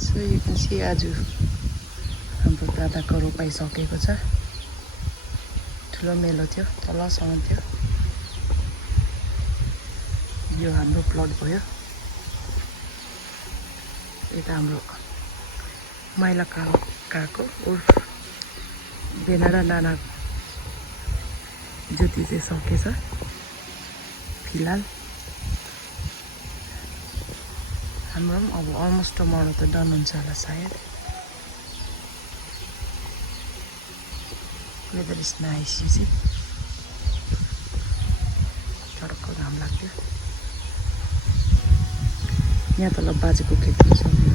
So you can see आज हाम्रो दादाको रोपाइ सकेको छ। ठुलो मेलो थियो, तलसम्म थियो। यो हाम्रो प्लट भयो। यता हाम्रो माइला काको उर्फ बेना र नाना ज्योति चाहिँ सकेछ फिलहाल। हाम्रो पनि अब अलमोस्ट मरो त डन हुन्छ होला सायद। Weather is nice. यो चाहिँ टर्को घाम लाग्थ्यो। यहाँ तल बाजेको खेती सक्यो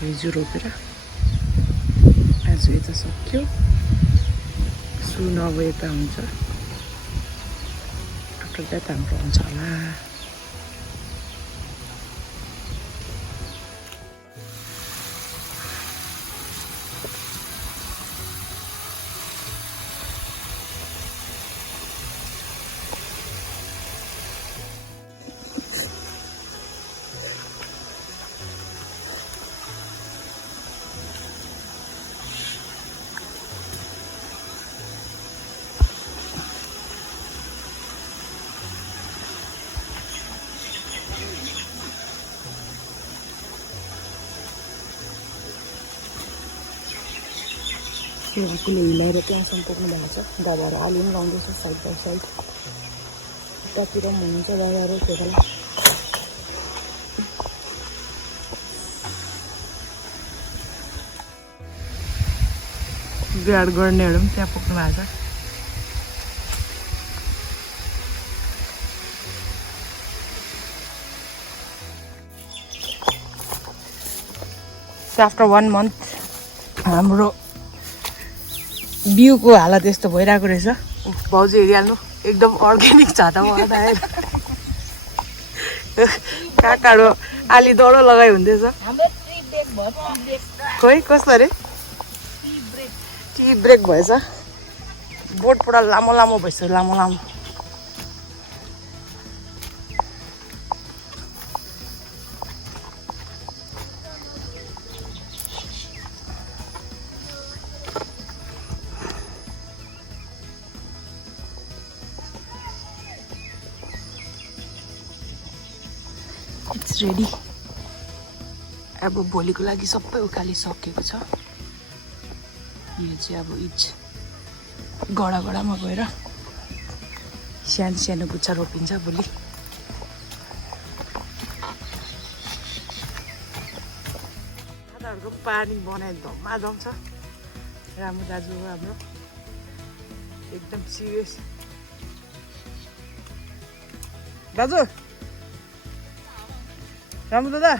हिजो रोपेर आज यता सक्यो। सुन अब यता हुन्छ। आफ्टर द्याट हाम्रो हुन्छ होला। कुनै हिँडेर त्यहाँसम्म पुग्नु भएको छ। दादाहरू आलु पनि लाउँदैछ साइड बाई साइड। उतातिर पनि हुनुहुन्छ दादाहरू त्यो बेला। गाड गर्नेहरू पनि त्यहाँ पुग्नु भएको छ। आफ्टर 1 month हाम्रो बिउको हालत यस्तो भइरहेको रहेछ। भाउजू हेरिहाल्नु एकदम अर्ग्यानिक छातामा आएर काकाहरू आली दौडो लगाइ हुँदैछ। खोइ कस्तो अरे टी ब्रेक भएछ। बोट पुरा लामो लामो भएछ। लामो लामो इट्स रेडी। अब भोलिको लागि सबै उकालिसकेको छ। यो चाहिँ अब इच गडामा गएर सानो सानो गुच्छा रोपिन्छ भोलि। दादाहरूको पानी बनाए धमाधम छ। रामु दाजु हो हाम्रो एकदम सिरियस। दाजु रामु दादा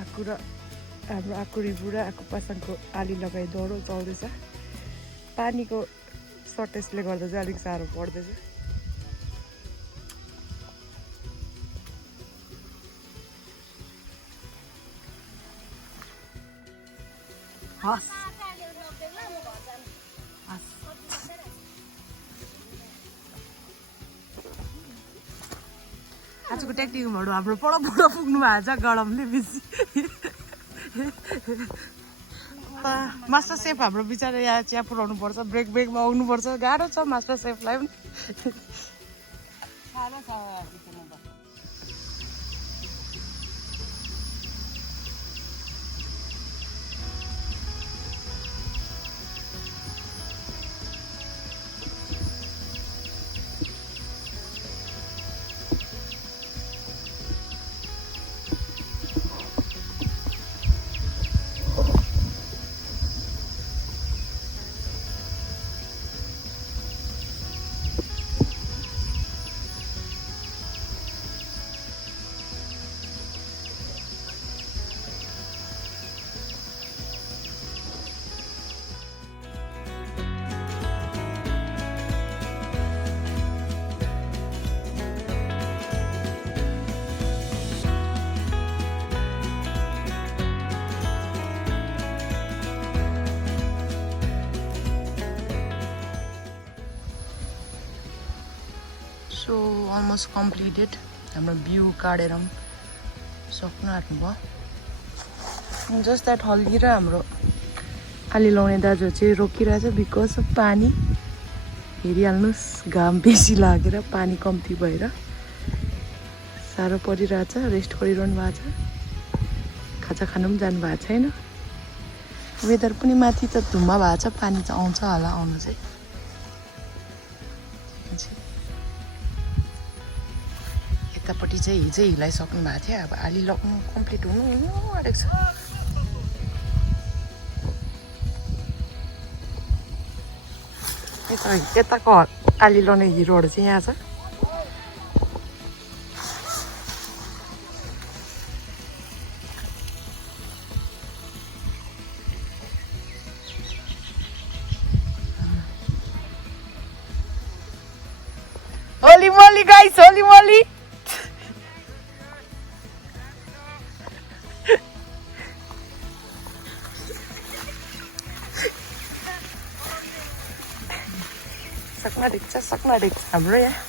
आकु र हाम्रो आकुरी बुढा आकु पासाङको आली लगाइ दौडो चल्दैछ। पानीको सर्टेजले गर्दा चाहिँ अलिक साह्रो पर्दैछ। हस् आजको टेक्निकहरू हाम्रो पढ पुग्नु भएको छ गरमले बेसी। मास्टर सेफ हाम्रो बिचरा यहाँ चिया पुऱ्याउनु पर्छ। ब्रेकमा आउनुपर्छ। गाह्रो छ मास्टर सेफलाई पनि। सो अलमोस्ट कम्प्लिटेड हाम्रो भ्यू काटेर सक्नु आँट्नुभयो जस्ट द्याट हल्दी र हाम्रो आली लाउने दाजु चाहिँ रोकिरहेछ बिकज अफ पानी हेरिहाल्नुहोस् घाम बेसी लागेर पानी कम्ती भएर साह्रो परिरहेछ रेस्ट गरिरहनु भएको छ खाजा खानु पनि जानु भएको छैन वेदर पनि माथि त धुम्मा भएको छ पानी त आउँछ होला आउनु चाहिँ यतापट्टि चाहिँ हिजै हिलाइसक्नु भएको थियो अब आली लग्नु कम्प्लिट हुनु आँटेको छ यताको आली लाउने हिरोहरू चाहिँ यहाँ छ होली मोली गाइस होली मोली सक्न देख्छ हाम्रो यहाँ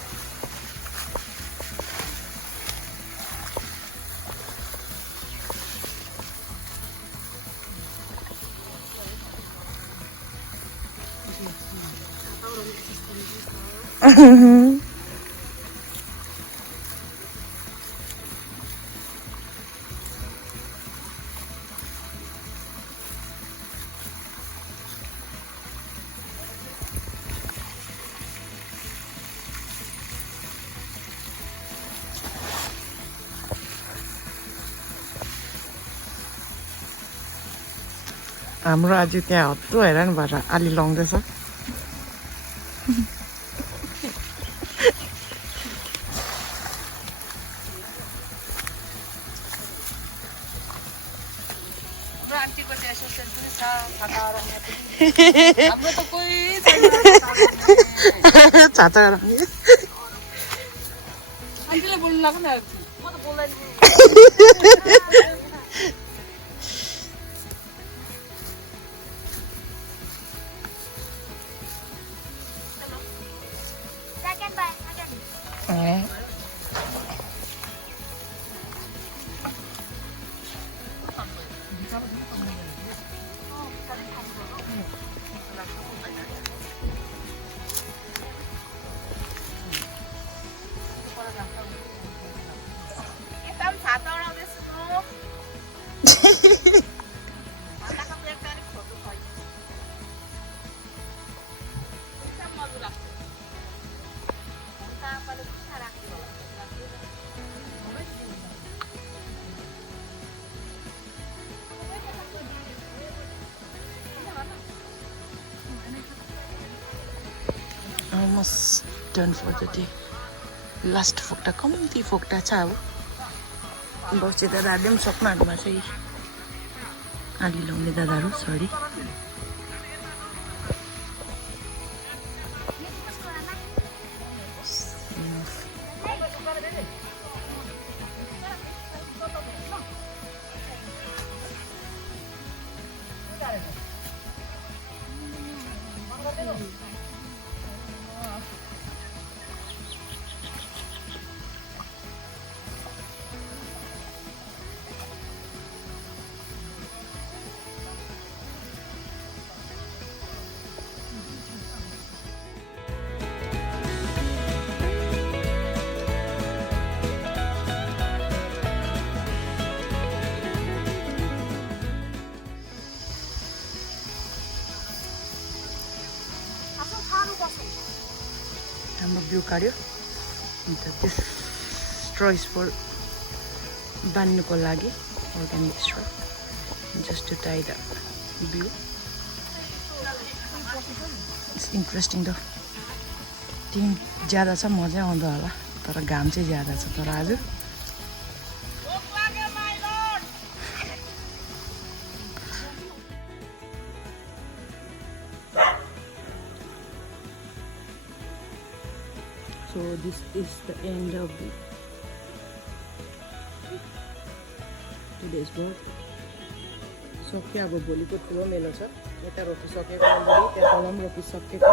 हाम्रो आज त्यहाँ हत्तु हैरान भएर आली लाउँदैछ चाचा बोल्नु लाग्छ म त बोल्दैन Almost done for the day. Last फोक्टा कम्ती फोक्टा छ अब बस्ने दादाहरूले पनि सक्नु आँट्नुभएको छ यी आली लाउने दादाहरू सरी हाम्रो भ्यू काट्यो अन्त त्यस स्ट्रइस फर बान्नुको लागि organic straw just to tie the view it's interesting the team ज्यादा छ मजा आउँदो होला तर घाम चाहिँ ज्यादा छ तर आज So this is the end of today's vlog. सक्यो अब भोलिको ठुलो मेलो छ यता रोकिसकेको अलरेडी त्यहाँ तल पनि रोकिसकेको